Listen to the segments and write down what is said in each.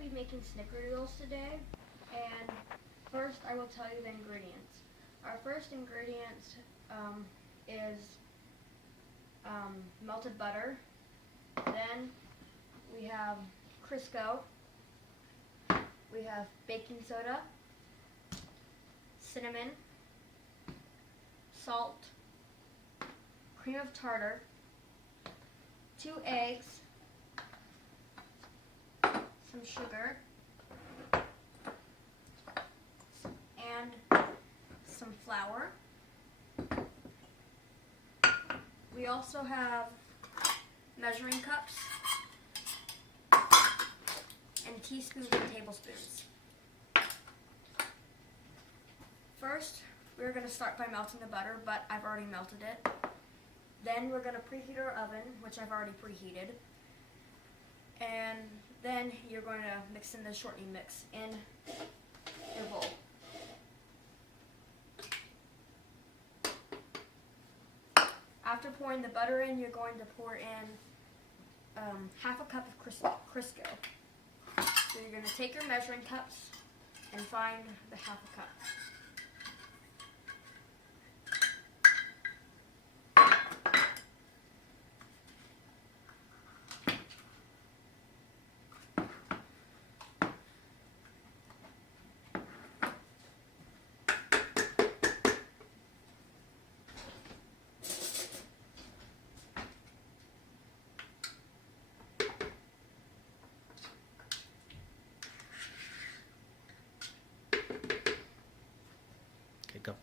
be making snickerdoodles today, and first I will tell you the ingredients. Our first ingredient is melted butter. Then we have Crisco. We have baking soda, cinnamon, salt, cream of tartar, 2 eggs, some sugar, and some flour. We also have measuring cups and teaspoons and tablespoons. First, we're going to start by melting the butter, but I've already melted it. Then we're going to preheat our oven, which I've already preheated. And then you're going to mix in the shortening mix in your bowl. After pouring the butter in, you're going to pour in half a cup of Crisco. So you're going to take your measuring cups and find the half a cup. Go.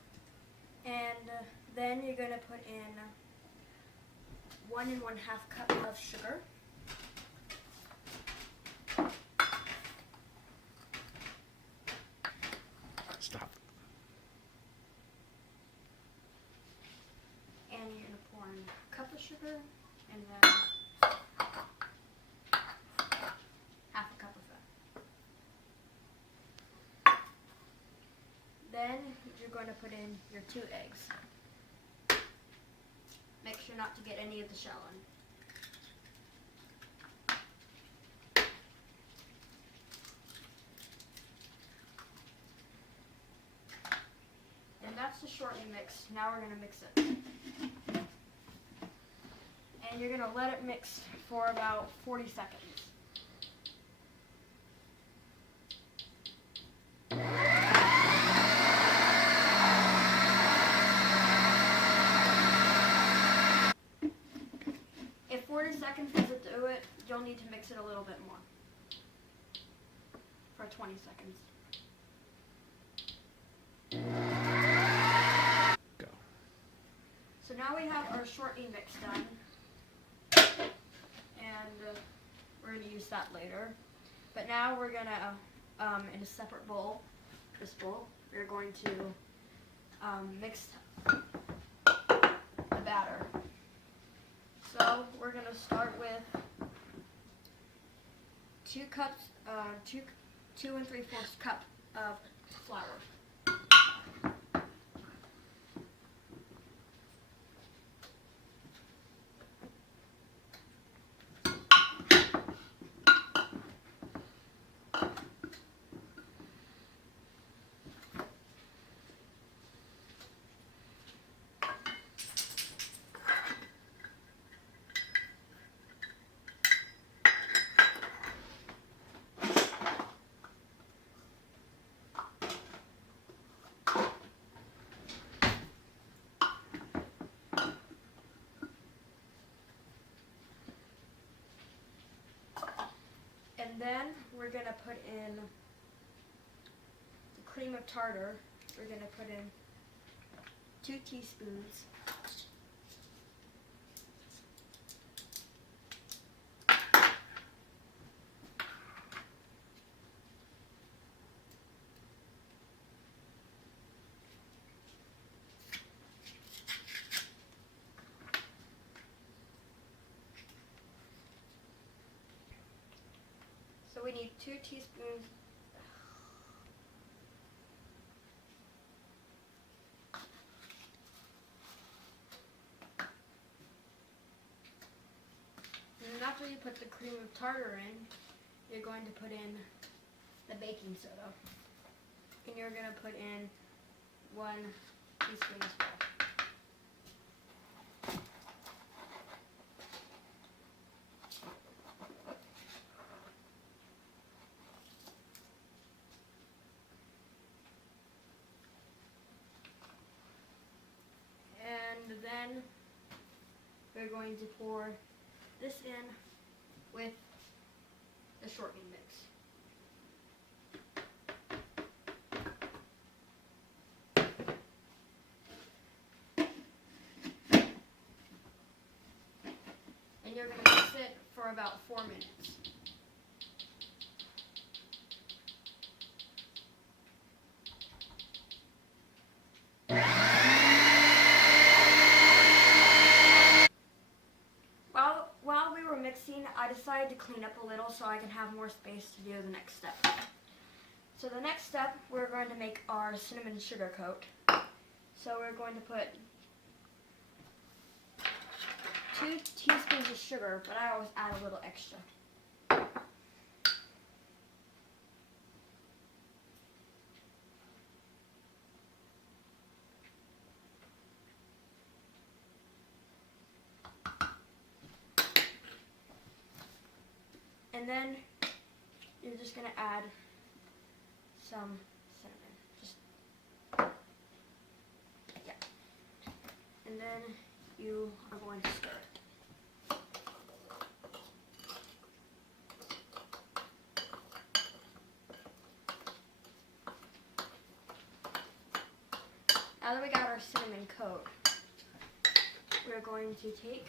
And then you're going to put in 1 1/2 cup of sugar. Stop. And you're going to pour in a cup of sugar and then half a cup of that. Then you're going to put in your 2 eggs. Make sure not to get any of the shell in. And that's the shortening mix. Now we're going to mix it. And you're going to let it mix for about 40 seconds. If 40 seconds doesn't do it, you'll need to mix it a little bit more for 20 seconds. Go. So now we have our shortening mix done, and we're going to use that later. But now we're going to, in a separate bowl, this bowl, we're going to mix the batter. So we're going to start with 2 cups, 2 3/4 cup of flour. And then we're going to put in the cream of tartar. We're going to put in 2 teaspoons. So we need 2 teaspoons. And after you put the cream of tartar in, you're going to put in the baking soda. And you're going to put in 1 teaspoon as well. And then we're going to pour this in with the shortening mix. And you're going to mix it for about 4 minutes. While we were mixing, I decided to clean up a little so I can have more space to do the next step. So the next step, we're going to make our cinnamon sugar coat. So we're going to put 2 teaspoons of sugar, but I always add a little extra. And then you're just going to add some cinnamon. Just, yeah. And then you are going to stir it. Now that we got our cinnamon coat, we're going to take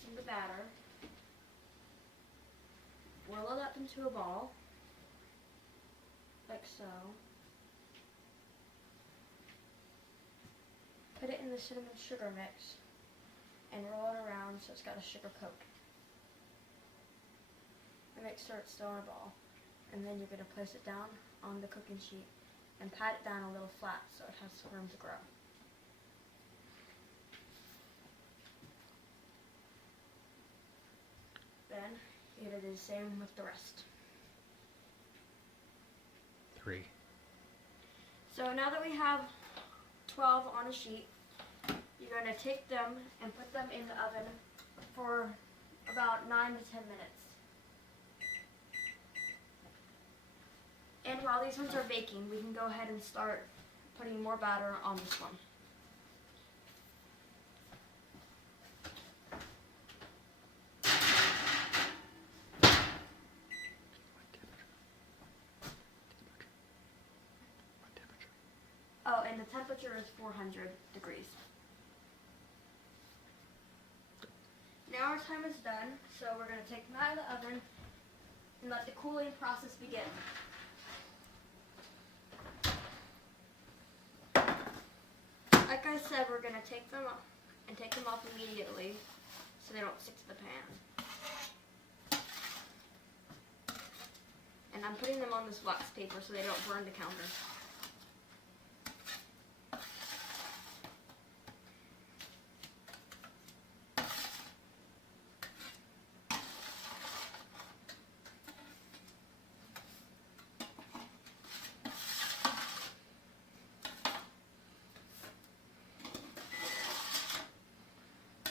some of the batter, whirl it up into a ball, like so. Put it in the cinnamon sugar mix and roll it around so it's got a sugar coat. And make sure it's still in a ball. And then you're going to place it down on the cooking sheet and pat it down a little flat so it has room to grow. Then you're going to do the same with the rest. 3. So now that we have 12 on a sheet, you're going to take them and put them in the oven for about 9 to 10 minutes. And while these ones are baking, we can go ahead and start putting more batter on this one. Oh, and the temperature is 400 degrees. Now our time is done, so we're going to take them out of the oven and let the cooling process begin. Like I said, we're going to take them off and take them off immediately so they don't stick to the pan. And I'm putting them on this wax paper so they don't burn the counter.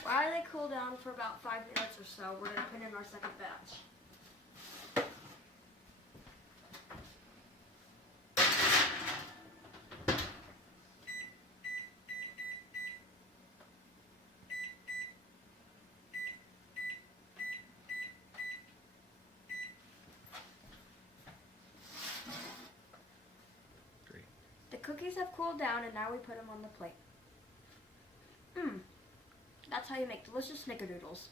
While they cool down for about 5 minutes or so, we're going to put in our second batch. The cookies have cooled down and now we put them on the plate. That's how you make delicious snickerdoodles.